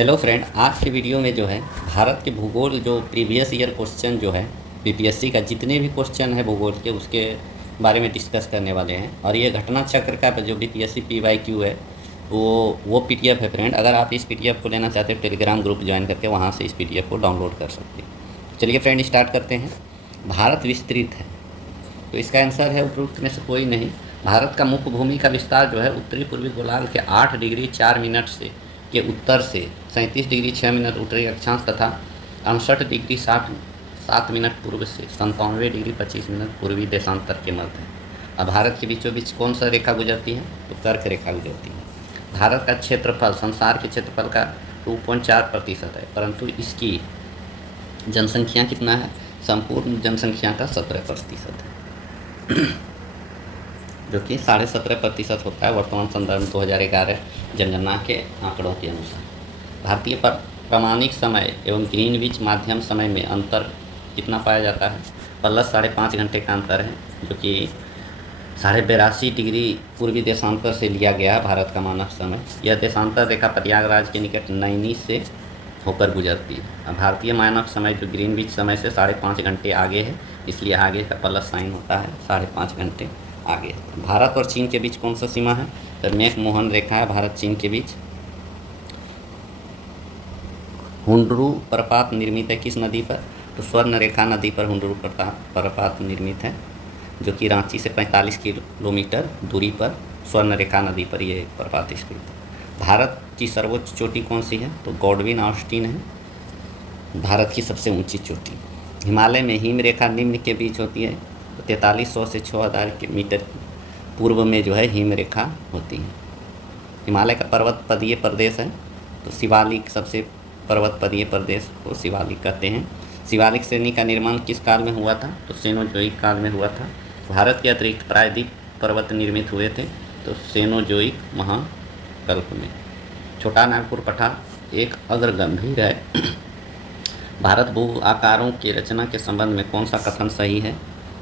Hello friend, आज के video में जो है भारत के भूगोल जो प्रीवियस ईयर क्वेश्चन जो है बीपीएससी का जितने भी क्वेश्चन है भूगोल के उसके बारे में डिस्कस करने वाले हैं। और ये घटना चक्र का जो बीपीएससी पीवाईक्यू है वो पीडीएफ है फ्रेंड। अगर आप इस पीडीएफ को लेना चाहते हो टेलीग्राम ग्रुप ज्वाइन करके वहाँ से इस पीडीएफ को डाउनलोड कर सकते हैं। चलिए फ्रेंड स्टार्ट करते हैं। भारत विस्तृत है तो इसका आंसर है उपरोक्त में से कोई नहीं। भारत का मुख्य भूमि का विस्तार जो है उत्तरी पूर्वी गोलार्ध के 8 डिग्री 4 मिनट से के उत्तर से 37 डिग्री 6 मिनट उत्तरी अक्षांश तथा 68 डिग्री 7 मिनट पूर्व से 97 डिग्री 25 मिनट पूर्वी देशांतर के मध्य है। अब भारत के बीचों बीच कौन सा रेखा गुजरती है? तो कर्क रेखा गुजरती है। भारत का क्षेत्रफल संसार के क्षेत्रफल का 2.4% है, परंतु इसकी जनसंख्या कितना है? संपूर्ण जनसंख्या का 17% है जो कि 17.5% होता है वर्तमान संदर्भ 2011 जनगणना के आंकड़ों के अनुसार। भारतीय प्रामाणिक समय एवं ग्रीनविच माध्यम समय में अंतर कितना पाया जाता है? प्लस 5.5 घंटे का अंतर है जो कि 82.5 डिग्री पूर्वी देशांतर से लिया गया है भारत का मानक समय। यह देशांतर रेखा प्रयागराज के निकट नैनी से होकर गुजरती है। अब भारतीय मानक समय जो ग्रीनविच समय से 5.5 घंटे आगे है, इसलिए आगे का प्लस साइन होता है 5.5 घंटे आगे। भारत और चीन के बीच कौन सा सीमा है? तो मैकमोहन रेखा है भारत चीन के बीच। हुंडरू प्रपात निर्मित है किस नदी पर? तो स्वर्ण रेखा नदी पर हुंडरू प्रपात निर्मित है जो कि रांची से 45 किलोमीटर दूरी पर स्वर्ण रेखा नदी पर यह प्रपात स्थित है। भारत की सर्वोच्च चोटी कौन सी है? तो गॉडविन ऑस्टिन है भारत की सबसे ऊंची चोटी। हिमालय में हिम रेखा निम्न के बीच होती है, तो 4300 से 6000 मीटर पूर्व में जो है हिम रेखा होती है। हिमालय का पर्वत पदीय प्रदेश है, तो शिवालिक सबसे पर्वत पदीय प्रदेश को शिवालिक कहते हैं। शिवालिक श्रेणी का निर्माण किस काल में हुआ था? तो सेनोजोइक काल में हुआ था। भारत के अतिरिक्त प्रायद्वीप पर्वत निर्मित हुए थे, तो सेनोजोइक महाकल्प में। छोटा नागपुर पठार एक अग्रगंभीर है। भारत भू आकारों की रचना के संबंध में कौन सा कथन सही है?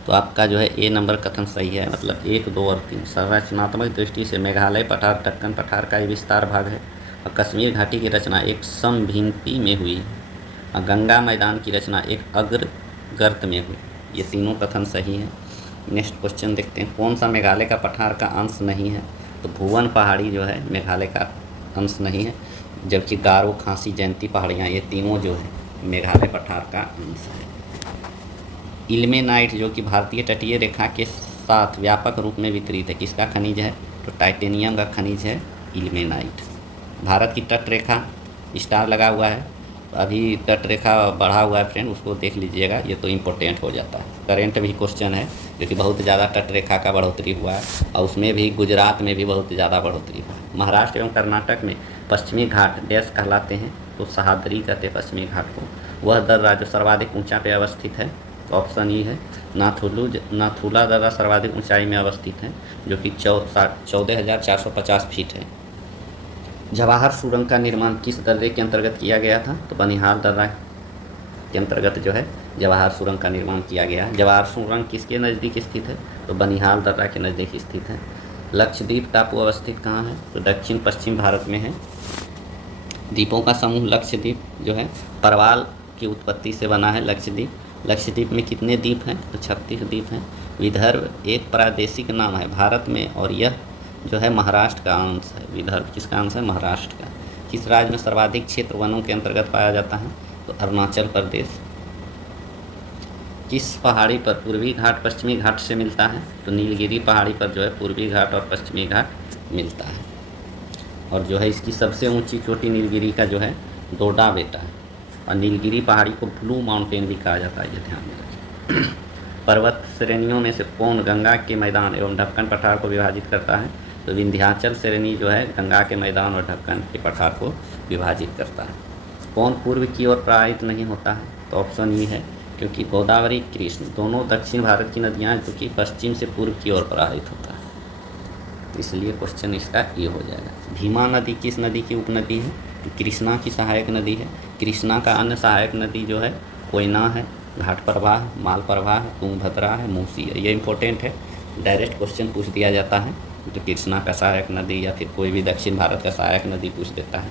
तो आपका जो है ए नंबर कथन सही है, मतलब 1, 2 और 3। संरचनात्मक दृष्टि से मेघालय पठार दक्कन पठार का एक विस्तार भाग है और कश्मीर घाटी की रचना एक समभिन्नति में हुई और गंगा मैदान की रचना एक अग्रगर्त में हुई। ये तीनों कथन सही है। नेक्स्ट क्वेश्चन देखते हैं। कौन सा मेघालय का पठार का अंश नहीं है? तो भुवन पहाड़ी जो है मेघालय का अंश नहीं है, जबकि गारो खासी जयंती पहाड़ियाँ ये तीनों जो है मेघालय पठार का अंश है। इल्मेनाइट जो कि भारतीय तटीय रेखा के साथ व्यापक रूप में वितरित है, किसका खनिज है? तो टाइटेनियम का खनिज है इल्मेनाइट। भारत की तट रेखा स्टार लगा हुआ है, अभी तट रेखा बढ़ा हुआ है फ्रेंड, उसको देख लीजिएगा, ये तो इम्पोर्टेंट हो जाता है। करेंट भी क्वेश्चन है जो कि बहुत ज़्यादा तट रेखा का बढ़ोतरी हुआ है और उसमें भी गुजरात में भी बहुत ज़्यादा बढ़ोतरी हुआ है। महाराष्ट्र एवं कर्नाटक में पश्चिमी घाट डैश कहलाते हैं, तो सह्याद्री कहते हैं पश्चिमी घाट को। वह दर्रा जो सर्वाधिक ऊंचा पे अवस्थित है, ऑप्शन ई है नाथुला दर्रा सर्वाधिक ऊंचाई में अवस्थित है जो कि 14,450 फीट है। जवाहर सुरंग का निर्माण किस दर्रे के अंतर्गत किया गया था? तो बनिहाल दर्रा के अंतर्गत जो है जवाहर सुरंग का निर्माण किया गया है। जवाहर सुरंग किसके नज़दीक स्थित है? तो बनिहाल दर्रा के नज़दीक स्थित है। लक्षद्वीप टापू अवस्थित कहाँ है? तो दक्षिण पश्चिम भारत में है। द्वीपों का समूह लक्षद्वीप जो है परवाल की उत्पत्ति से बना है लक्षद्वीप। लक्षद्वीप में कितने द्वीप हैं? तो 36 द्वीप हैं। विदर्भ एक प्रादेशिक नाम है भारत में और यह जो है महाराष्ट्र का अंश है। विदर्भ किसका अंश है? महाराष्ट्र का। किस राज्य में सर्वाधिक क्षेत्र वनों के अंतर्गत पाया जाता है? तो अरुणाचल प्रदेश। किस पहाड़ी पर पूर्वी घाट पश्चिमी घाट से मिलता है? तो नीलगिरी पहाड़ी पर जो है पूर्वी घाट और पश्चिमी घाट मिलता है। और जो है इसकी सबसे ऊंची चोटी नीलगिरी का जो है डोडा बेटा है और नीलगिरी पहाड़ी को ब्लू माउंटेन भी कहा जाता है, ये ध्यान में रखें। पर्वत श्रेणियों में से कौन गंगा के मैदान एवं ढक्कन पठार को विभाजित करता है? तो विंध्याचल श्रेणी जो है गंगा के मैदान और ढक्कन के पठार को विभाजित करता है। कौन पूर्व की ओर प्रवाहित नहीं होता है? तो ऑप्शन ई है, क्योंकि गोदावरी कृष्ण दोनों दक्षिण भारत की नदियाँ जो कि पश्चिम से पूर्व की ओर प्रवाहित होता है, इसलिए क्वेश्चन इसका ये हो जाएगा। भीमा नदी किस नदी की उपनदी है? तो कृष्णा की सहायक नदी है। कृष्णा का अन्य सहायक नदी जो है कोयना है, घाट प्रवाह, माल प्रवाह, तुंगभद्रा है, मूसी है। ये इंपॉर्टेंट है, डायरेक्ट क्वेश्चन पूछ दिया जाता है तो कृष्णा का सहायक नदी या फिर कोई भी दक्षिण भारत का सहायक नदी पूछ देता है।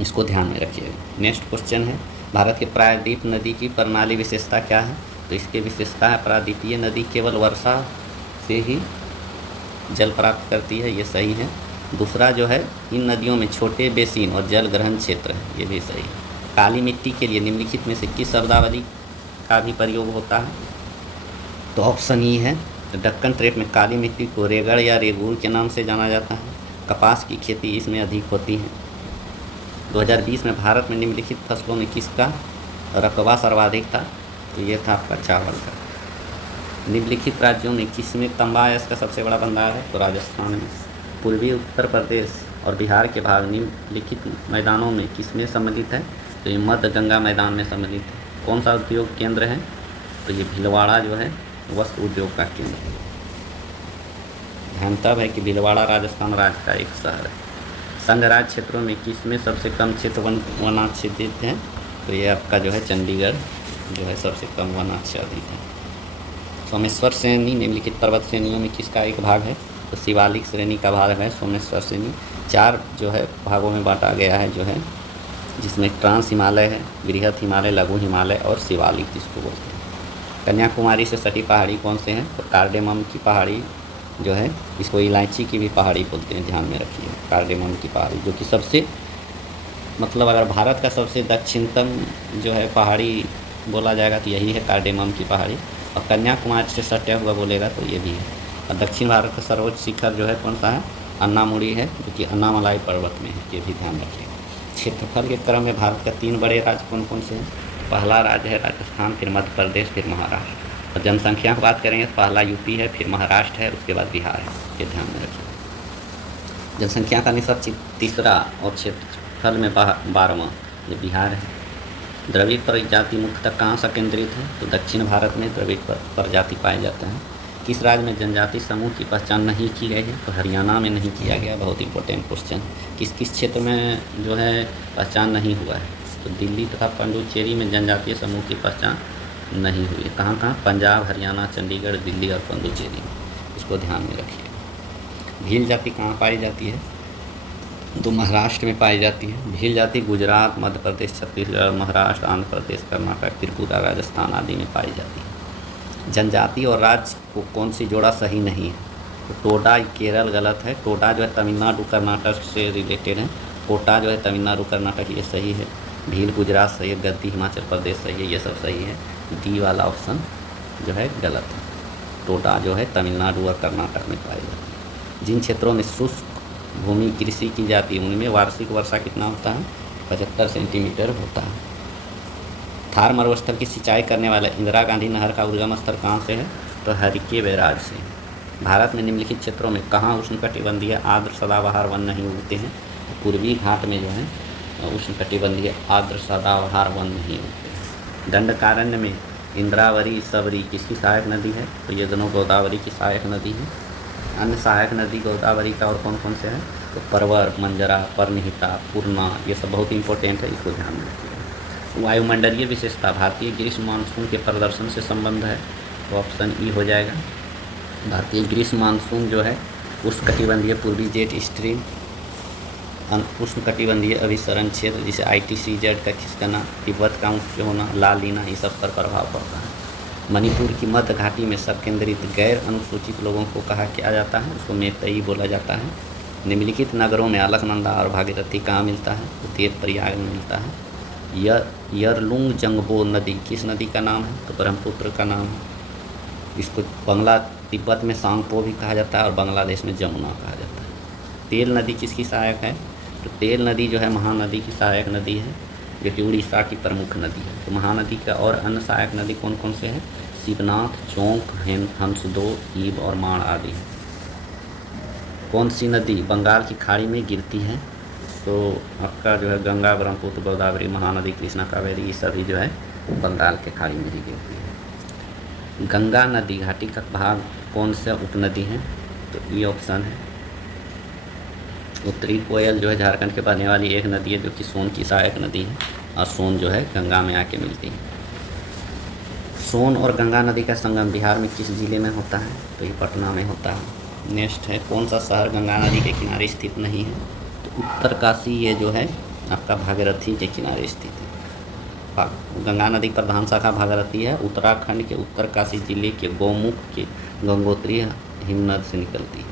इसको ध्यान में रखिएगा। नेक्स्ट क्वेश्चन है, भारत के प्रायद्वीप नदी की प्रणाली विशेषता क्या है? तो इसकी विशेषता है प्रायद्वीपीय नदी केवल वर्षा से ही जल प्राप्त करती है, ये सही है। दूसरा जो है, इन नदियों में छोटे बेसिन और जल ग्रहण क्षेत्र है, ये भी सही है। काली मिट्टी के लिए निम्नलिखित में से किस शब्दावली का भी प्रयोग होता है? तो ऑप्शन ई है, दक्कन ट्रेप में काली मिट्टी को रेगड़ या रेगूर के नाम से जाना जाता है। कपास की खेती इसमें अधिक होती है। 2020 में भारत में निम्नलिखित फसलों में किसका रकबा सर्वाधिक था? तो ये था आपका चावल का। निम्नलिखित राज्यों में किसमें तांबा अयस्क का सबसे बड़ा भंडार है? तो राजस्थान में। पूर्वी उत्तर प्रदेश और बिहार के भाग निम्नलिखित मैदानों में किसमें सम्मिलित है? तो ये मध्य गंगा मैदान में सम्मिलित है। कौन सा उद्योग केंद्र है? तो ये भीलवाड़ा जो है वस्त्र उद्योग का केंद्र है। ध्यान तब है कि भीलवाड़ा राजस्थान राज्य का एक शहर है। संघ राज्य क्षेत्रों में किसमें सबसे कम क्षेत्र वनाच्छादित है? तो ये आपका जो है चंडीगढ़ जो है सबसे कम वनाच्छादित है। सोमेश्वर श्रेणी निम्नलिखित पर्वत श्रेणियों में किसका एक भाग है? तो शिवालिक श्रेणी का भाग है सोमेश्वर श्रेणी। 4 जो है भागों में बांटा गया है जो है, जिसमें ट्रांस हिमालय है, बृहद हिमालय, लघु हिमालय और शिवालिक जिसको बोलते हैं। कन्याकुमारी से सटी पहाड़ी कौन से हैं? तो कार्डेमम की पहाड़ी जो है, इसको इलायची की भी पहाड़ी बोलते हैं, ध्यान में रखिए। कार्डेमम की पहाड़ी जो कि सबसे मतलब अगर भारत का सबसे दक्षिणतम जो है पहाड़ी बोला जाएगा तो यही है कार्डेमम की पहाड़ी। और कन्याकुमारी से सटा हुआ बोलेगा तो ये भी है। और दक्षिण भारत का सर्वोच्च शिखर जो है कौन सा है? अन्नामुड़ी है, जो कि अन्नामलाई पर्वत में है, ये भी ध्यान रखिएगा। क्षेत्रफल के क्रम में भारत के 3 बड़े राज्य कौन कौन से हैं? पहला राज्य है राजस्थान, फिर मध्य प्रदेश, फिर महाराष्ट्र। और जनसंख्या की बात करेंगे तो पहला यूपी है, फिर महाराष्ट्र है, उसके बाद बिहार है, ये ध्यान में रखिए। जनसंख्या का निष्पक्ष तीसरा और क्षेत्रफल में 12वां ये बिहार है। द्रविड़ प्रजाति मुख्यतः कहाँ से केंद्रित है? तो दक्षिण भारत में द्रविड़ प्रजाति पाए जाते हैं। किस राज्य में जनजाति समूह की पहचान नहीं की गई है? तो हरियाणा में नहीं किया गया, बहुत इंपॉर्टेंट क्वेश्चन। किस किस क्षेत्र में जो है पहचान नहीं हुआ है? तो दिल्ली तथा पुडुचेरी में जनजातीय समूह की पहचान नहीं हुई है। कहाँ कहाँ? पंजाब, हरियाणा, चंडीगढ़, दिल्ली और पुडुचेरी, इसको ध्यान में रखिए। भील जाति कहाँ पाई जाती है? तो महाराष्ट्र में पाई जाती है। भील जाति गुजरात, मध्य प्रदेश, छत्तीसगढ़, महाराष्ट्र, आंध्र प्रदेश, कर्नाटक, त्रिपुरा, राजस्थान आदि में पाई जाती है। जनजाति और राज्य को कौन सी जोड़ा सही नहीं है? तो टोडा केरल गलत है। टोडा जो है तमिलनाडु कर्नाटक से रिलेटेड है। कोटा जो है तमिलनाडु कर्नाटक, ये सही है। भील गुजरात सही है। गद्दी हिमाचल प्रदेश सही है, ये सब सही है। डी वाला ऑप्शन जो है गलत है। टोडा जो है तमिलनाडु और कर्नाटक में पाई जाती है। जिन क्षेत्रों में शुष्क भूमि कृषि की जाती है उनमें वार्षिक वर्षा कितना होता है? 75 सेंटीमीटर होता है। थार मरुस्थल की सिंचाई करने वाला इंदिरा गांधी नहर का उद्गम स्थल कहाँ से है? तो हरिके बैराज से। भारत में निम्नलिखित क्षेत्रों में कहाँ उष्णकटिबंधीय आर्द्र सदाबहार वन नहीं उगते हैं? तो पूर्वी घाट में जो है उष्णकटिबंधीय आर्द्र सदाबहार वन नहीं उगते हैं। दंडकारण्य में इंद्रावरी, सबरी किसकी सहायक नदी है? तो ये दोनों गोदावरी की सहायक नदी है। अन्य सहायक नदी गोदावरी का और कौन कौन से हैं? तो परवर, मंजरा, परनिहिता, पूर्णा, ये सब बहुत इंपॉर्टेंट है, इसको ध्यान में रखिएगा। वायुमंडलीय विशेषता भारतीय ग्रीष्म मानसून के प्रदर्शन से संबंध है, तो ऑप्शन ई हो जाएगा। भारतीय ग्रीष्म मानसून जो है उष्णकटिबंधीय पूर्वी जेट स्ट्रीम, उष्णकटिबंधीय अभिसरण क्षेत्र जिसे ITCZ का खिसकना, तिब्बत का ऊँच होना, ला लीना, इस सब पर प्रभाव पड़ता है। मणिपुर की मध्य घाटी में सबकेंद्रित गैर अनुसूचित लोगों को कहा किया जाता है? उसको मेतई बोला जाता है। निम्नलिखित नगरों में अलकनंदा और भागीरथी कहाँ मिलता है? तो देव प्रयाग में मिलता है। यरलुंग जंगबो नदी किस नदी का नाम है? तो ब्रह्मपुत्र का नाम है। इसको बंगला तिब्बत में सांगपो भी कहा जाता है और बांग्लादेश में जमुना कहा जाता है। तेल नदी किसकी सहायक है? तो तेल नदी जो है महानदी की सहायक नदी है, जो कि उड़ीसा की प्रमुख नदी है। तो महानदी का और अन्य सहायक नदी कौन कौन से हैं? शिवनाथ, चौंक, हंसदो, ईब और माण आदि है। कौन सी नदी बंगाल की खाड़ी में गिरती है? तो आपका जो है गंगा, ब्रह्मपुत्र, गोदावरी, महानदी, कृष्णा, कावेरी, ये सभी जो है बंगाल के खाड़ी में ही गिरती है। गंगा नदी घाटी का भाग कौन सा उपनदी है? तो ये ऑप्शन है। उत्तरी कोयल जो है झारखंड के बहने वाली एक नदी है, जो कि सोन की सहायक नदी है, और सोन जो है गंगा में आके मिलती है। सोन और गंगा नदी का संगम बिहार में किस जिले में होता है? तो ये पटना में होता है। नेक्स्ट है, कौन सा शहर गंगा नदी के किनारे स्थित नहीं है? तो उत्तरकाशी ये जो है आपका भागीरथी के किनारे स्थित है। गंगा नदी प्रधान शाखा भागीरथी है। उत्तराखंड के उत्तरकाशी जिले के गौमुख के गंगोत्री हिमनद से निकलती है,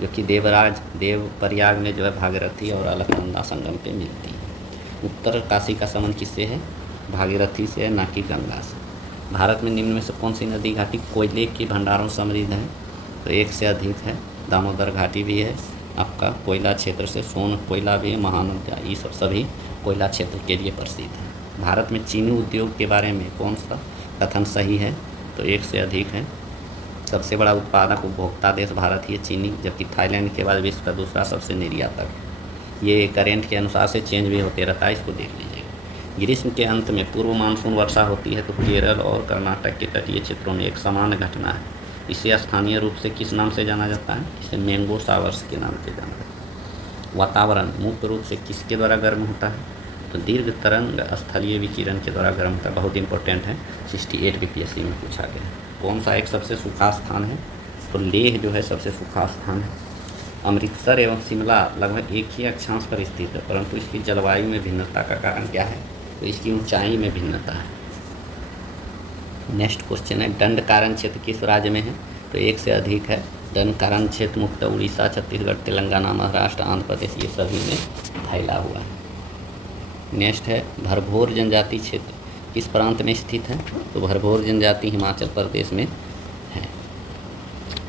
जो कि देवप्रयाग में जो है भागीरथी और अलकनंदा संगम पे मिलती है। उत्तरकाशी का संबंध किससे है? भागीरथी से है, ना कि गंगा से। भारत में निम्न में से कौन सी नदी घाटी कोयले के भंडारों से समृद्ध है? तो एक से अधिक है। दामोदर घाटी भी है, आपका कोयला क्षेत्र से सोन कोयला भी है, महानंदा, ये सब सभी कोयला क्षेत्र के लिए प्रसिद्ध है। भारत में चीनी उद्योग के बारे में कौन सा कथन सही है? तो एक से अधिक है। सबसे बड़ा उत्पादक उपभोक्ता देश भारत ही है, चीनी, जबकि थाईलैंड के बाद विश्व का दूसरा सबसे निर्यातक है। ये करेंट के अनुसार से चेंज भी होते रहता है, इसको देख लीजिएगा। ग्रीष्म के अंत में पूर्व मानसून वर्षा होती है, तो केरल और कर्नाटक के तटीय क्षेत्रों में एक सामान्य घटना है। इसे स्थानीय रूप से किस नाम से जाना जाता है? इसे मैंगो शावर्स के नाम से जाना जाता है। वातावरण मुख्य रूप से किसके द्वारा गर्म होता है? तो दीर्घ तरंग स्थलीय विकिरण के द्वारा गर्म होता है। बहुत इंपॉर्टेंट है, 68 बीपीएससी में पूछा गया। कौन सा एक सबसे सूखा स्थान है? तो लेह जो है सबसे सूखा स्थान है। अमृतसर एवं शिमला लगभग एक ही अक्षांश पर स्थित है, परंतु इसकी जलवायु में भिन्नता का कारण क्या है? तो इसकी ऊंचाई में भिन्नता है। नेक्स्ट क्वेश्चन है, दंडकारण्य क्षेत्र किस राज्य में है? तो एक से अधिक है। दंडकारण्य क्षेत्र मुख्यतः उड़ीसा, छत्तीसगढ़, तेलंगाना, महाराष्ट्र, आंध्र प्रदेश, ये सभी में फैला हुआ है। नेक्स्ट है, भरभोर जनजाति क्षेत्र किस प्रांत में स्थित है? तो भरभोर जनजाति हिमाचल प्रदेश में है।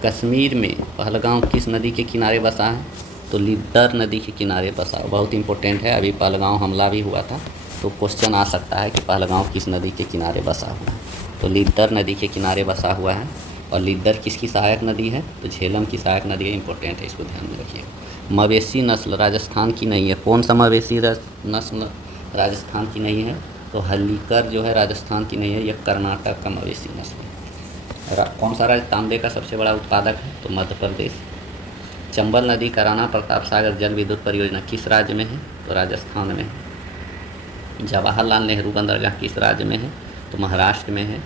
कश्मीर में पहलगांव किस नदी के किनारे बसा है? तो लिद्दर नदी के किनारे बसा। बहुत इंपॉर्टेंट है, अभी पहलगांव हमला भी हुआ था, तो क्वेश्चन आ सकता है कि पहलगांव किस नदी के किनारे बसा हुआ है? तो लिद्दर नदी के किनारे बसा हुआ है। और लिद्दर किसकी सहायक नदी है? तो झेलम की सहायक नदी है, इंपॉर्टेंट है, इसको ध्यान में रखिए। मवेशी नस्ल राजस्थान की नहीं है। कौन सा मवेशी नस्ल राजस्थान की नहीं है? तो हल्लीकर जो है राजस्थान की नहीं है, यह कर्नाटक का मवेशी नस्ल है। कौन सा राज्य तांबे का सबसे बड़ा उत्पादक है? तो मध्य प्रदेश। चंबल नदी का राणा प्रताप सागर जल विद्युत परियोजना किस राज्य में है? तो राजस्थान में है। जवाहरलाल नेहरू बंदरगाह किस राज्य में है? तो महाराष्ट्र में है।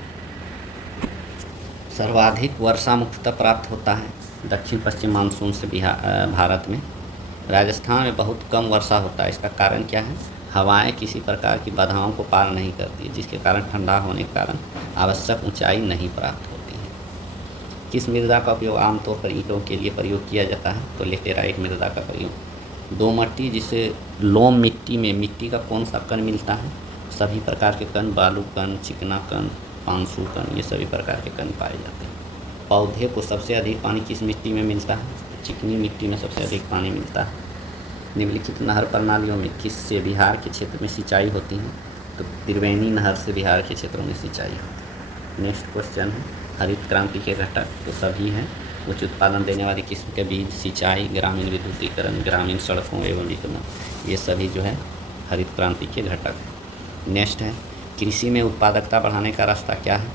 सर्वाधिक वर्षा मुख्यतः प्राप्त होता है दक्षिण पश्चिम मानसून से भारत में। राजस्थान में बहुत कम वर्षा होता है, इसका कारण क्या है? हवाएं किसी प्रकार की बाधाओं को पार नहीं करती, जिसके कारण ठंडा होने के कारण आवश्यक ऊंचाई नहीं प्राप्त होती है। किस मृदा का उपयोग आमतौर पर ईंटों के लिए प्रयोग किया जाता है? तो लेटेराइट मृदा का प्रयोग। दोमट्टी जिसे लोम मिट्टी में मिट्टी का कौन सा कण मिलता है? सभी प्रकार के कण, बालू कण, चिकना कण, पांसु कण, ये सभी प्रकार के कण पाए जाते हैं। पौधे को सबसे अधिक पानी किस मिट्टी में मिलता है? चिकनी मिट्टी में सबसे अधिक पानी मिलता है। निम्नलिखित नहर प्रणालियों में किससे बिहार के क्षेत्र में सिंचाई होती है? तो त्रिवेणी नहर से बिहार के क्षेत्रों में सिंचाई होती है। नेक्स्ट क्वेश्चन है, हरित क्रांति के घटक तो सभी हैं। उच्च उत्पादन देने वाली किस्म के बीज, सिंचाई, ग्रामीण विद्युतीकरण, ग्रामीण सड़कों एवं विपणन, ये सभी जो है हरित क्रांति के घटक हैं। नेक्स्ट है, कृषि में उत्पादकता बढ़ाने का रास्ता क्या है?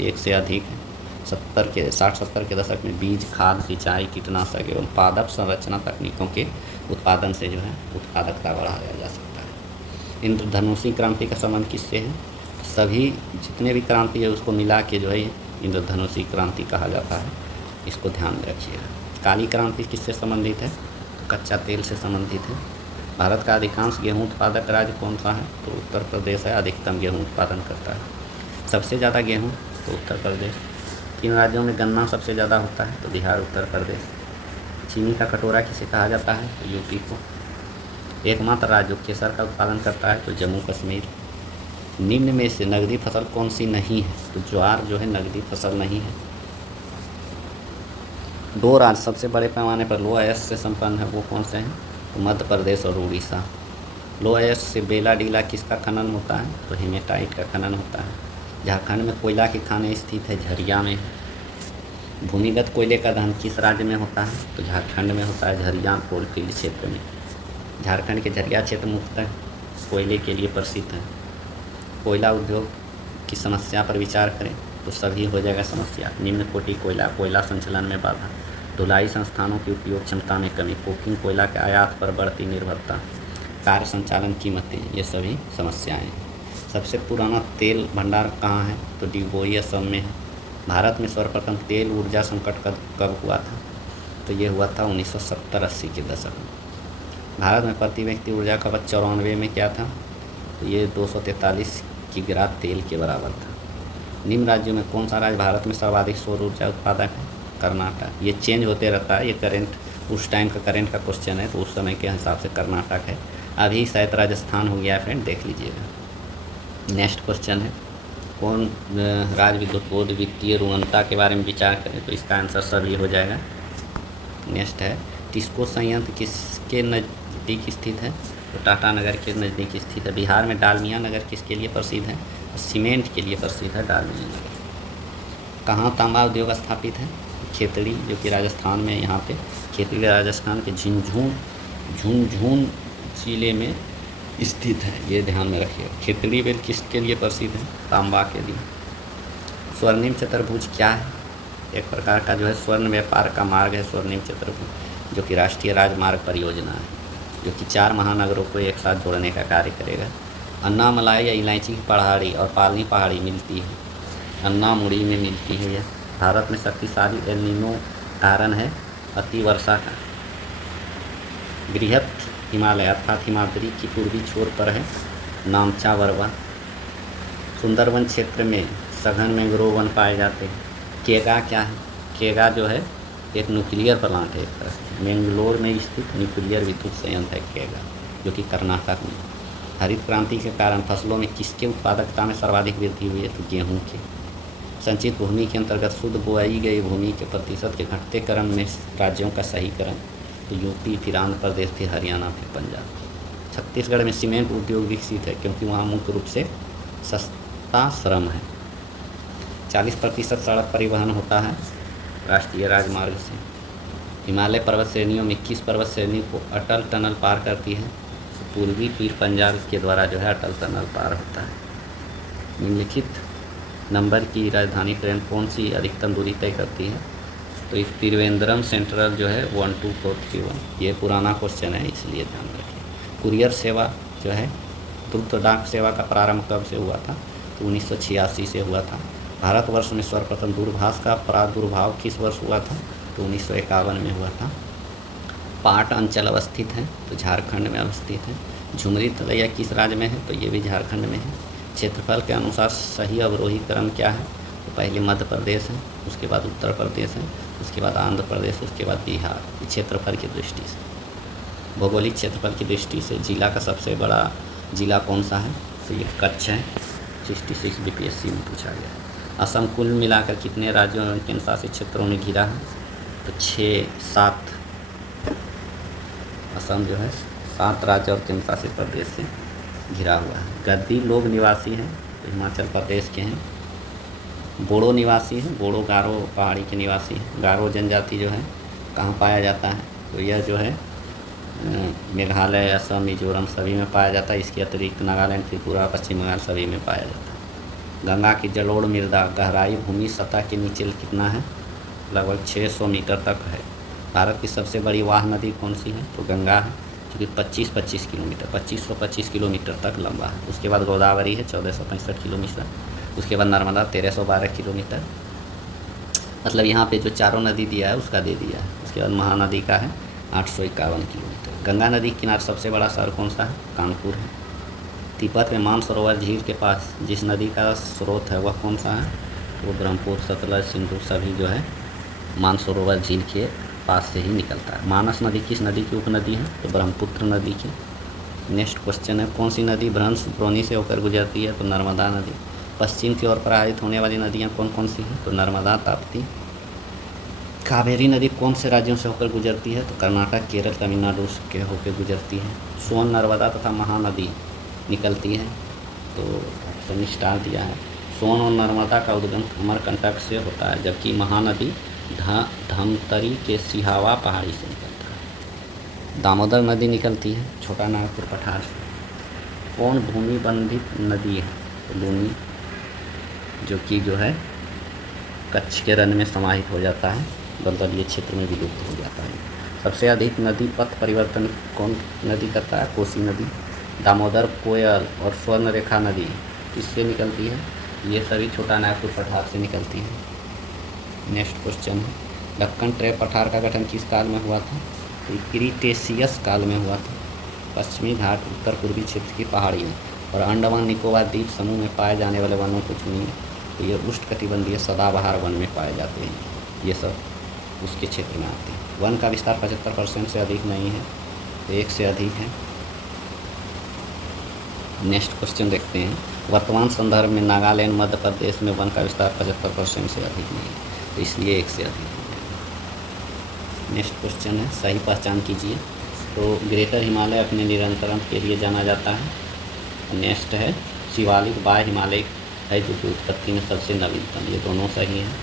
एक से अधिक है। 60-70 के दशक में बीज, खाद, सिंचाई, कीटनाशक एवं पादप संरचना तकनीकों के उत्पादन से जो है उत्पादकता बढ़ाया जा सकता है। इंद्रधनुषी क्रांति का संबंध किससे है? सभी जितने भी क्रांति है उसको मिला के जो है इंद्रधनुषी क्रांति कहा जाता है, इसको ध्यान में रखिएगा। काली क्रांति किससे संबंधित है? कच्चा तेल से संबंधित है। भारत का अधिकांश गेहूं उत्पादक राज्य कौन सा है? तो उत्तर प्रदेश है, अधिकतम गेहूं उत्पादन करता है। सबसे ज़्यादा गेहूं तो उत्तर प्रदेश। किन राज्यों में गन्ना सबसे ज़्यादा होता है? तो बिहार, उत्तर प्रदेश। चीनी का कटोरा किसे कहा जाता है? तो यूपी को। एकमात्र राज्य जो केसर का उत्पादन करता है तो जम्मू कश्मीर। निम्न में से नकदी फसल कौन सी नहीं है? तो ज्वार जो है नकदी फसल नहीं है। दो राज्य सबसे बड़े पैमाने पर लोह अयस्क से संपन्न है, वो कौन से हैं? तो मध्य प्रदेश और उड़ीसा। लोह अयस्क से बेला डीला किसका खनन होता है? तो हेमेटाइट का खनन होता है। झारखंड में कोयला की खानें स्थित है, झरिया में। भूमिगत कोयले का दहन किस राज्य में होता है? तो झारखंड में होता है, झरिया कोलफील्ड क्षेत्र में। झारखंड के झरिया क्षेत्र मुख्यतः कोयले के लिए प्रसिद्ध है। कोयला उद्योग की समस्या पर विचार करें तो सभी हो जाएगा समस्या। निम्न कोटि कोयला, कोयला संचलन में बाधा, धुलाई संस्थानों की उपयोग क्षमता में कमी, कोकिंग कोयला के आयात पर बढ़ती निर्भरता, कार्य संचालन कीमतें, ये सभी समस्याएं हैं। सबसे पुराना तेल भंडार कहाँ है? तो डिगबोई असम में है। भारत में सर्वप्रथम तेल ऊर्जा संकट कब हुआ था? तो ये हुआ था 1970-80 के दशक में। भारत में प्रति व्यक्ति ऊर्जा खपत 94 में क्या था, तो ये 243 किग्रा तेल के बराबर था। निम्न राज्यों में कौन सा राज्य भारत में सर्वाधिक सौर ऊर्जा उत्पादक है, कर्नाटक। ये चेंज होते रहता है, ये करंट उस टाइम का करंट का क्वेश्चन है, तो उस समय के हिसाब से कर्नाटक है। अभी शायद राजस्थान हो गया फ्रेंड, देख लीजिएगा। नेक्स्ट क्वेश्चन है, कौन राज्य विद्युत बोर्ड वित्तीय ऋणता के बारे में विचार करें, तो इसका आंसर सभी हो जाएगा। नेक्स्ट है, टिस्को संयंत्र किसके नज़दीक स्थित है, तो टाटा नगर के नज़दीक स्थित है। बिहार में डालमिया नगर किसके लिए प्रसिद्ध है, तो सीमेंट के लिए प्रसिद्ध है डालमिया नगर। कहाँ तांबा उद्योग स्थापित है, खेतड़ी जो कि राजस्थान में, यहाँ पे खेतड़ी राजस्थान के झुंझुनू जिले में स्थित है, ये ध्यान में रखिए। खेतड़ी बेल किसके लिए प्रसिद्ध है, तांबा के लिए। स्वर्णिम चतुर्भुज क्या है, एक प्रकार का जो है स्वर्ण व्यापार का मार्ग है स्वर्णिम चतुर्भुज, जो कि राष्ट्रीय राजमार्ग परियोजना है, जो कि 4 महानगरों को एक साथ जोड़ने का कार्य करेगा। अन्नामलाई या इलायची की पहाड़ी और पालनी पहाड़ी मिलती है, अन्नामुड़ी में मिलती है। यह भारत में शक्तिशाली एल नीनो कारण है अति वर्षा का। बृहत हिमालय अर्थात हिमाद्री की पूर्वी छोर पर है नामचा वरवा। सुंदरवन क्षेत्र में सघन मैंग्रोव वन पाए जाते हैं। केगा क्या है, केगा जो है एक न्यूक्लियर प्लांट है, एक तरह से मैंगलोर में स्थित न्यूक्लियर विद्युत संयंत्र है केगा, जो कि कर्नाटक में। हरित क्रांति के कारण फसलों में किसके उत्पादकता में सर्वाधिक वृद्धि हुई है, तो गेहूँ के। संचित भूमि के अंतर्गत शुद्ध बोई गई भूमि के प्रतिशत के घटते क्रम में राज्यों का सही क्रम, तो यूपी, फिर आंध्र प्रदेश, फिर हरियाणा, फिर पंजाब। छत्तीसगढ़ में सीमेंट उद्योग विकसित है क्योंकि वहाँ मुख्य रूप से सस्ता श्रम है। 40% सड़क परिवहन होता है राष्ट्रीय राजमार्ग से। हिमालय पर्वत श्रेणियों में किस पर्वत श्रेणी को अटल टनल पार करती है, तो पूर्वी पीर पंजाब के द्वारा जो है अटल टनल पार होता है। निम्नलिखित नंबर की राजधानी ट्रेन कौन सी अधिकतम दूरी तय करती है, तो एक त्रिवेंद्रम सेंट्रल जो है 12431। ये पुराना क्वेश्चन है इसलिए ध्यान रखिए। कुरियर सेवा जो है द्रुत डाक सेवा का प्रारंभ कब से हुआ था, तो 1986 से हुआ था। भारतवर्ष में सर्वप्रथम दूरभाष का प्रादुर्भाव किस वर्ष हुआ था, तो 1951 में हुआ था। पाट अंचल अवस्थित है, तो झारखंड में अवस्थित है। झुमरी तलैया किस राज्य में है, तो ये भी झारखंड में है। क्षेत्रफल के अनुसार सही अवरोही क्रम क्या है, तो पहले मध्य प्रदेश है, उसके बाद उत्तर प्रदेश है, उसके बाद आंध्र प्रदेश, उसके बाद बिहार। क्षेत्रफल की दृष्टि से, भौगोलिक क्षेत्रफल की दृष्टि से जिला का सबसे बड़ा जिला कौन सा है, तो ये कच्छ है। 66 बीपीएससी में पूछा गया। असम कुल मिलाकर कितने राज्यों और केंद्र शासित क्षेत्रों में घिरा है, तो 7 असम जो है 7 राज्य और केंद्र शासित प्रदेश से घिरा हुआ है। गद्दी लोग निवासी हैं, तो हिमाचल प्रदेश के हैं। बोडो निवासी हैं, बोडो गारो पहाड़ी के निवासी हैं। गारो जनजाति जो है कहाँ पाया जाता है, तो यह जो है मेघालय, असम, मिजोरम सभी में पाया जाता है। इसके अतिरिक्त नागालैंड, त्रिपुरा, पश्चिम बंगाल सभी में पाया जाता है। गंगा की जलोढ़ मृदा गहराई भूमि सतह के नीचे कितना है, लगभग 600 मीटर तक है। भारत की सबसे बड़ी वाह नदी कौन सी है, तो गंगा है, जो कि 25 किलोमीटर 2525 किलोमीटर तक लंबा है। उसके बाद गोदावरी है 1465 किलोमीटर। उसके बाद नर्मदा 1312 किलोमीटर। मतलब यहाँ पे जो चारों नदी दिया है उसका दे दिया है। उसके बाद महानदी का है 851 किलोमीटर। गंगा नदी के किनारे सबसे बड़ा शहर कौन सा है, कानपुर है। तिब्बत में मानसरोवर झील के पास जिस नदी का स्रोत है वह कौन सा है, वो ब्रह्मपुत्र, सतलज, सिंधु सभी जो है मानसरोवर झील के पास से ही निकलता है। मानस नदी किस नदी की उपनदी है, तो ब्रह्मपुत्र नदी की। नेक्स्ट क्वेश्चन है, कौन सी नदी भ्रंश द्रोणी से होकर गुजरती है, तो नर्मदा नदी। पश्चिम की ओर प्रवाहित होने वाली नदियाँ कौन कौन सी हैं, तो नर्मदा, ताप्ती। कावेरी नदी कौन से राज्यों से होकर गुजरती है, तो कर्नाटक, केरल, तमिलनाडु के होकर गुजरती है। सोन, नर्मदा तथा महानदी निकलती है, तो ऑप्शन स्टार दिया है। सोन और नर्मदा का उद्गम अमरकंटक से होता है, जबकि महानदी धमतरी के सिहावा पहाड़ी से निकलता है। दामोदर नदी निकलती है छोटा नागपुर पठार से। कौन भूमि बंधित नदी है, तो लूनी, जो कि जो है कच्छ के रन में समाहित हो जाता है, दलदलीय क्षेत्र में विलुप्त हो जाता है। सबसे अधिक नदी पथ परिवर्तन कौन नदी करता है, कोसी नदी। दामोदर, कोयल और स्वर्ण रेखा नदी इससे निकलती है, ये सभी छोटा नागपुर पठार से निकलती है। नेक्स्ट क्वेश्चन है, दक्कन ट्रैप पठार का गठन किस काल में हुआ था, तो क्रीटेशियस काल में हुआ था। पश्चिमी घाट, उत्तर पूर्वी क्षेत्र की पहाड़ियाँ और अंडमान निकोबार द्वीप समूह में पाए जाने वाले वनों को चुनिए। तो ये उष्णकटिबंधीय सदाबहार वन में पाए जाते हैं, ये सब उसके क्षेत्र में आते हैं। वन का विस्तार 75% से अधिक नहीं है, तो 1 से अधिक है। नेक्स्ट क्वेश्चन देखते हैं। वर्तमान संदर्भ में नागालैंड मध्य प्रदेश में वन का विस्तार 75% से अधिक नहीं है, तो इसलिए 1 से अधिक है। नेक्स्ट क्वेश्चन है, सही पहचान कीजिए। तो ग्रेटर हिमालय अपने निरंतरता के लिए जाना जाता है। नेक्स्ट है शिवालिक बाह्य हिमालय है जो कि उत्पत्ति में सबसे नवीनतम, ये दोनों सही हैं।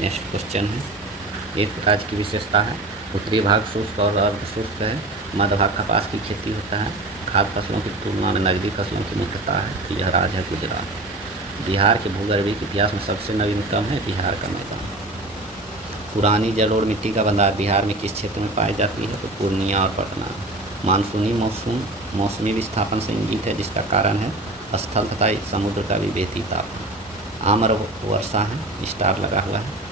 नेक्स्ट क्वेश्चन है, एक राज्य की विशेषता है, उत्तरी भाग शुष्क और अर्ध शुष्क है, मध्य भाग कपास की खेती होता है, खाद्य फसलों की तुलना में नकदी फसलों की मुख्यता है। तो यह राज्य है गुजरात। बिहार के भूगर्भीय इतिहास में सबसे नवीनतम है बिहार का मैदान। पुरानी जलोढ़ मिट्टी का भंडार बिहार में किस क्षेत्र में पाई जाती है? तो पूर्णिया और पटना। मानसूनी मौसमी विस्थापन से इंगित है, जिसका कारण है स्थल तथा समुद्र का विभेदी तापमान। आम्र वर्षा है, स्टार लगा हुआ है।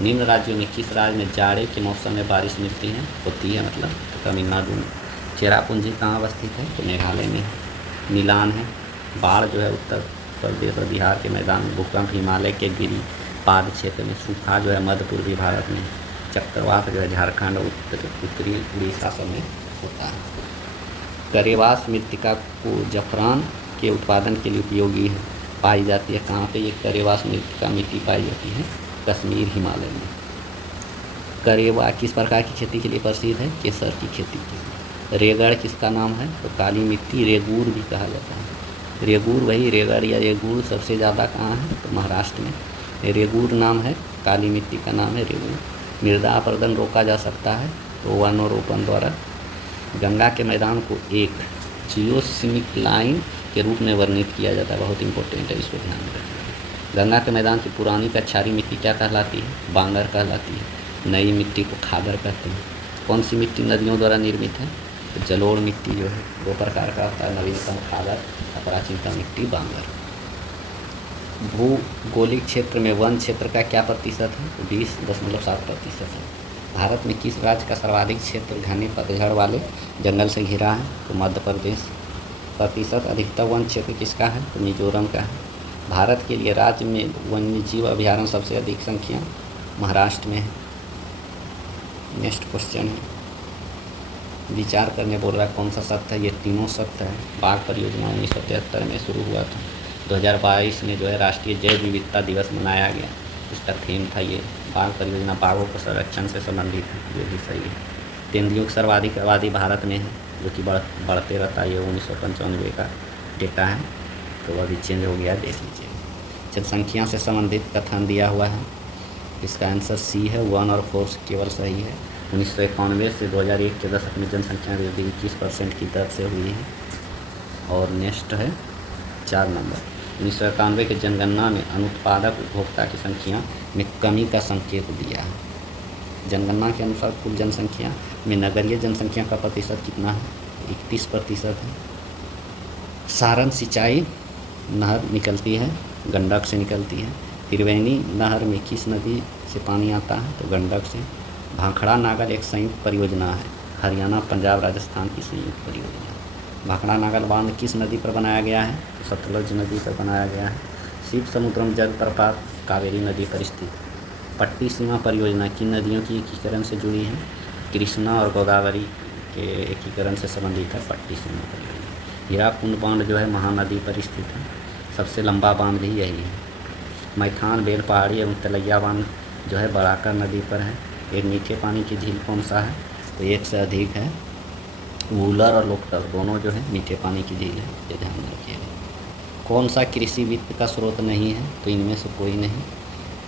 निम्न राज्यों में किस राज्य में जाड़े के मौसम में बारिश मिलती है होती है मतलब तो तमिलनाडु में। चेरापूंजी कहाँ अवस्थित है? तो मेघालय में है। मिलान है। बाढ़ जो है उत्तर प्रदेश और बिहार के मैदान में, भूकंप हिमालय के गिरिपाद क्षेत्र में, सूखा जो है मध्य पूर्वी भारत में, चक्रवात जो है झारखंड और उत्तरी उड़ीसा सब में होता है। करेवास मृत्तिका को जफरान के उत्पादन के लिए उपयोगी है, पाई जाती है कहाँ पे? ये करेवास मृत्तिका मिट्टी पाई जाती है कश्मीर हिमालय में। करेवा किस प्रकार की खेती के लिए प्रसिद्ध है? केसर की खेती के लिए। रेगड़ किसका नाम है? तो काली मिट्टी रेगूर भी कहा जाता है। रेगूर वही रेगड़ या रेगूर सबसे ज़्यादा कहाँ है? तो महाराष्ट्र में। रेगूर नाम है, काली मिट्टी का नाम है रेगूर। मृदा अपरदन रोका जा सकता है तो वनरोपण द्वारा। गंगा के मैदान को एक जियोसिमिक लाइन के रूप में वर्णित किया जाता है, बहुत इंपॉर्टेंट है, इसको ध्यान में रखना। गंगा के मैदान की पुरानी कछारी मिट्टी क्या कहलाती है? बांगर कहलाती है। नई मिट्टी को खादर कहते हैं। कौन सी मिट्टी नदियों द्वारा निर्मित है? तो जलोढ़ मिट्टी जो है 2 प्रकार का होता है, नवीनतम खादर और प्राचीनतम मिट्टी बांगर। भूगोलिक क्षेत्र में वन क्षेत्र का क्या प्रतिशत है? तो 20.7% है। भारत में किस राज्य का सर्वाधिक क्षेत्र घने पतझड़ वाले जंगल से घिरा है? तो मध्य प्रदेश। प्रतिशत अधिकतम वन क्षेत्र किसका है? तो मिजोरम का है। भारत के लिए राज्य में वन्यजीव अभयारण्य सबसे अधिक संख्या महाराष्ट्र में है। नेक्स्ट क्वेश्चन है, विचार करने बोल रहा है कौन सा सत्य है? ये तीनों सत्य है। बाघ परियोजना 1973 में शुरू हुआ था। 2022 में जो है राष्ट्रीय जैव विविधता दिवस मनाया गया, इसका थीम था ये बाघ परियोजना, बाघों के संरक्षण से संबंधित है, ये भी सही है। तेंदुओं की सर्वाधिक आबादी भारत में है, जो कि बढ़ते रहता है। ये 1995 का डेटा है, तो अभी चेंज हो गया, देख लीजिए। जनसंख्या से संबंधित कथन दिया हुआ है, इसका आंसर सी है, 1 और 4 केवल सही है। 1991 से 2001 के दशक में जनसंख्या वृद्धि 21% की दर से हुई है। और नेक्स्ट है 4 नंबर, 1991 के जनगणना में अनुत्पादक उपभोक्ता की संख्या में कमी का संकेत दिया है। जनगणना के अनुसार कुल जनसंख्या में नगरीय जनसंख्या का प्रतिशत कितना है? 31% है। सारण सिंचाई नहर निकलती है, गंडक से निकलती है। त्रिवेणी नहर में किस नदी से पानी आता है? तो गंडक से। भाखड़ा नागल एक संयुक्त परियोजना है, हरियाणा, पंजाब, राजस्थान की संयुक्त परियोजना। भाखड़ा नागल बांध किस नदी पर बनाया गया है? तो सतलज नदी पर बनाया गया है। शिव समुद्रम जलप्रपात कावेरी नदी पर स्थित। पट्टी सीमा परियोजना किन नदियों की एकीकरण से जुड़ी है? कृष्णा और गोदावरी के एकीकरण से संबंधित है पट्टी सीमा परियोजना। हीराकुंड बांध जो है महानदी पर स्थित है, सबसे लंबा बांध भी यही है। मैथान, बेल पहाड़ी एवं तलैया बांध जो है बराकर नदी पर है। एक मीठे पानी की झील कौन सा है? तो 1 से अधिक है। वूलर और लोकटक दोनों जो है मीठे पानी की झील है, ये ध्यान में रखिएगा। कौन सा कृषि वित्त का स्रोत नहीं है? तो इनमें से कोई नहीं,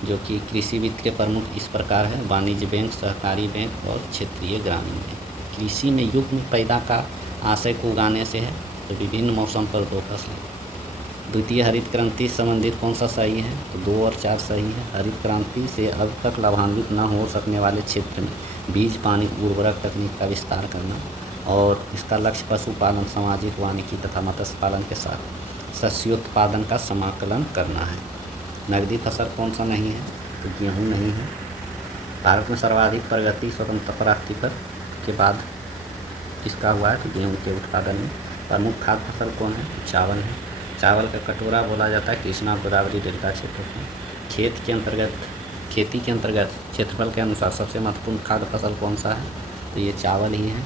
जो कि कृषि वित्त के प्रमुख इस प्रकार है, वाणिज्य बैंक, सहकारी बैंक और क्षेत्रीय ग्रामीण बैंक। कृषि में युग्म पैदा का आशय को उगाने से है, तो विभिन्न मौसम पर 2 फसलें। द्वितीय हरित क्रांति संबंधित कौन सा सही है? तो 2 और 4 सही है। हरित क्रांति से अब तक लाभान्वित न हो सकने वाले क्षेत्र में बीज, पानी, उर्वरक तकनीक का विस्तार करना, और इसका लक्ष्य पशुपालन, सामाजिक वानिकी तथा मत्स्य पालन के साथ शस्योत्पादन का समाकलन करना है। नकदी फसल कौन सा नहीं है? तो गेहूँ नहीं है। भारत में सर्वाधिक प्रगति स्वतंत्रता प्राप्ति पर के बाद किसका हुआ है? तो गेहूँ के उत्पादन में। प्रमुख खाद्य फसल कौन है? चावल है। चावल का कटोरा बोला जाता है कृष्णा गोदावरी डेल्टा क्षेत्र को। खेती के अंतर्गत क्षेत्रफल के अनुसार सबसे महत्वपूर्ण खाद्य फसल कौन सा है? तो ये चावल ही है।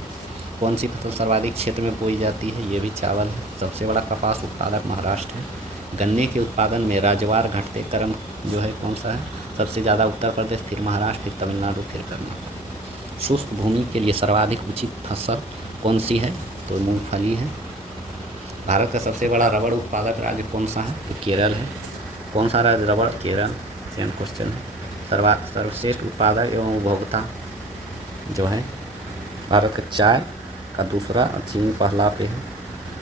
कौन सी फसल सर्वाधिक क्षेत्र में बोई जाती है? ये भी चावल है। सबसे बड़ा कपास उत्पादक महाराष्ट्र है। गन्ने के उत्पादन में राज्यवार घटते क्रम जो है कौन सा है? सबसे ज़्यादा उत्तर प्रदेश, फिर महाराष्ट्र, फिर तमिलनाडु, फिर कर्नाटक। शुष्क भूमि के लिए सर्वाधिक उचित फसल कौन सी है? तो मूंगफली है। भारत का सबसे बड़ा रबड़ उत्पादक राज्य कौन सा है? तो केरल है। कौन सा राज्य? रबड़, केरल। सेम क्वेश्चन है। सर्वश्रेष्ठ उत्पादक एवं उपभोक्ता जो है भारत का चाय का दूसरा और चीनी पहला पे है।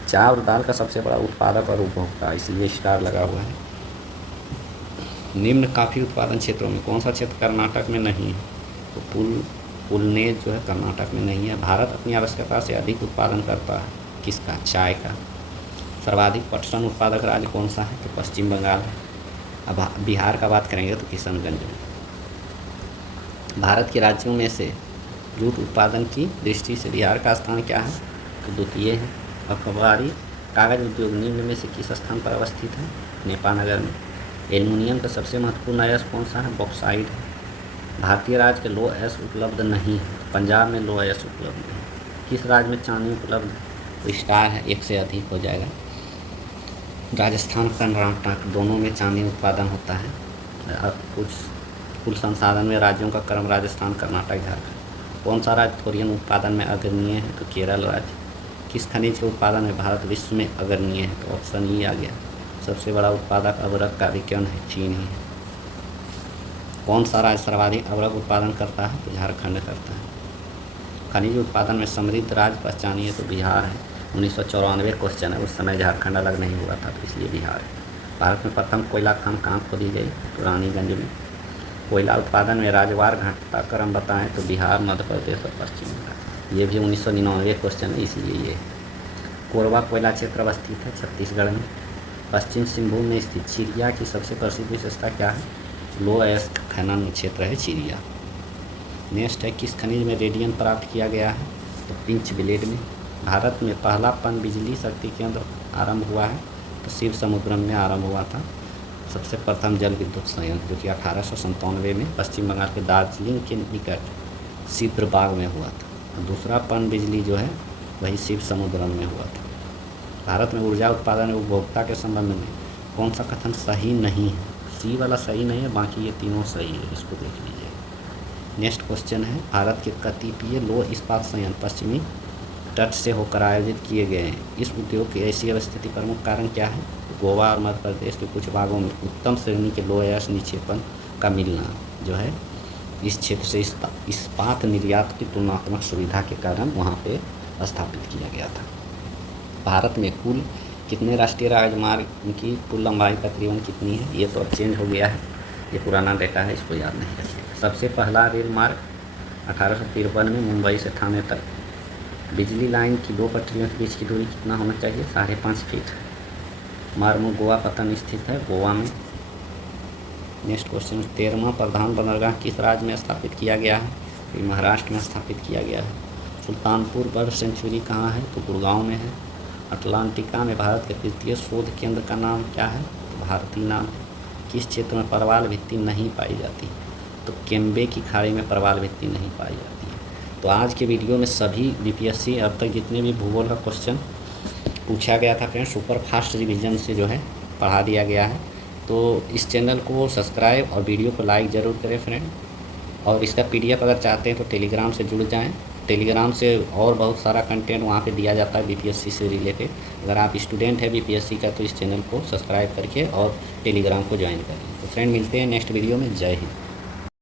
चाय और दाल का सबसे बड़ा उत्पादक और उपभोक्ता, इसलिए स्टार लगा हुआ है। निम्न काफ़ी उत्पादन क्षेत्रों में कौन सा क्षेत्र कर्नाटक में नहीं है? तो पुलनेज जो है कर्नाटक में नहीं है। भारत अपनी आवश्यकता से अधिक उत्पादन करता है किसका? चाय का। सर्वाधिक पटसन उत्पादक राज्य कौन सा है? तो पश्चिम बंगाल है। अब बिहार का बात करेंगे तो किशनगंज में। भारत के राज्यों में से जूट उत्पादन की दृष्टि से बिहार का स्थान क्या है? तो द्वितीय है। अखबारी कागज उद्योग निम्न में से किस स्थान पर अवस्थित है? नेपानगर में। एल्युमिनियम का सबसे महत्वपूर्ण अयस्क कौन सा है? बॉक्साइट है। भारतीय राज्य के लो अयस्क उपलब्ध नहीं है। पंजाब में लो अयस्क उपलब्ध है। किस राज्य में चांदी उपलब्ध है? तो स्टार है, एक से अधिक हो जाएगा। राजस्थान, कर्नाटक दोनों में चांदी उत्पादन होता है। कुल संसाधन में राज्यों का क्रम राजस्थान, कर्नाटक, झारखंड। कौन सा राज्य थोरियम उत्पादन में अग्रणीय है? तो केरल राज्य। किस खनिज के उत्पादन में भारत विश्व में अग्रणीय है? तो ऑप्शन ई आ गया। सबसे बड़ा उत्पादक अभ्रक का विज्ञान है? चीन ही है। कौन सा राज्य सर्वाधिक अभ्रक उत्पादन करता है? तो झारखंड करता है। खनिज उत्पादन में समृद्ध राज्य पहचानिए? तो बिहार है। 1994 क्वेश्चन है, उस समय झारखंड अलग नहीं हुआ था, तो इसलिए बिहार है। भारत में प्रथम कोयला खान कहाँ खोदी गई? तो रानीगंज में। कोयला उत्पादन में राज्यवार घटता क्रम बताएं? तो बिहार, मध्य प्रदेश और पश्चिम बंगाल। ये भी 1999 क्वेश्चन है, इसलिए ये। कोरबा कोयला क्षेत्र अवस्थित है छत्तीसगढ़ में। पश्चिम सिंहभूम में स्थित चिरिया की सबसे प्रसिद्ध विशेषता क्या है? लो अयस्क खनन क्षेत्र है चिरिया। नेक्स्ट है, किस खनिज में रेडियम प्राप्त किया गया है? तो पिंच ब्लेड में। भारत में पहला पन बिजली शक्ति केंद्र आरंभ हुआ है? तो शिव समुद्रम में आरंभ हुआ था। सबसे प्रथम जल विद्युत संयंत्र जो कि 1897 में पश्चिम बंगाल के दार्जिलिंग के निकट सिद्रबाग में हुआ था। दूसरा पन बिजली जो है वही शिव समुद्रम में हुआ था। भारत में ऊर्जा उत्पादन और उपभोक्ता के संबंध में कौन सा कथन सही नहीं है? सी वाला सही नहीं है, बाकी ये तीनों सही है, इसको देख लीजिए। नेक्स्ट क्वेश्चन है, भारत के कतिपय लौह इस्पात संयंत्र पश्चिमी तट से होकर आयोजित किए गए हैं। इस उद्योग की ऐसी अवस्थिति प्रमुख कारण क्या है? गोवा और मध्य प्रदेश के कुछ भागों में उत्तम श्रेणी के लौह अयस्क निक्षेपण का मिलना जो है इस क्षेत्र से इस्पात निर्यात की तुलनात्मक सुविधा के कारण वहाँ पे स्थापित किया गया था। भारत में कुल कितने राष्ट्रीय राजमार्ग की कुल लंबाई तकरीबन कितनी है? ये तो अब चेंज हो गया है, ये पुराना डेटा है, इसको याद नहीं रखिएगा। सबसे पहला रेल मार्ग 1853 में मुंबई से थाने तक। बिजली लाइन की दो पटरियों के बीच की दूरी कितना होना चाहिए? 5.5 फीट। मार्मो गोवा पतन स्थित है गोवा में। नेक्स्ट क्वेश्चन, 13वां प्रधान बंदरगाह किस राज्य में स्थापित किया गया है? तो महाराष्ट्र में स्थापित किया गया है। सुल्तानपुर बर्ड सेंचुरी कहाँ है? तो गुड़गांव में है। अटलांटिका में भारत के तृतीय शोध केंद्र का नाम क्या है? तो भारती नाम है। किस क्षेत्र में प्रवाल भित्ति नहीं पाई जाती? तो केम्बे की खाड़ी में प्रवाल भित्ति नहीं पाई जाती है। तो आज के वीडियो में सभी बीपीएससी अब तक जितने भी भूगोल का क्वेश्चन पूछा गया था फ्रेंड, सुपर फास्ट रिवीजन से जो है पढ़ा दिया गया है। तो इस चैनल को सब्सक्राइब और वीडियो को लाइक ज़रूर करें फ्रेंड। और इसका पीडीएफ अगर चाहते हैं तो टेलीग्राम से जुड़ जाएं। टेलीग्राम से और बहुत सारा कंटेंट वहाँ पे दिया जाता है बीपीएससी से रिलेटेड। अगर आप स्टूडेंट हैं बीपीएससी का तो इस चैनल को सब्सक्राइब करके और टेलीग्राम को ज्वाइन करें। तो फ्रेंड मिलते हैं नेक्स्ट वीडियो में। जय हिंद।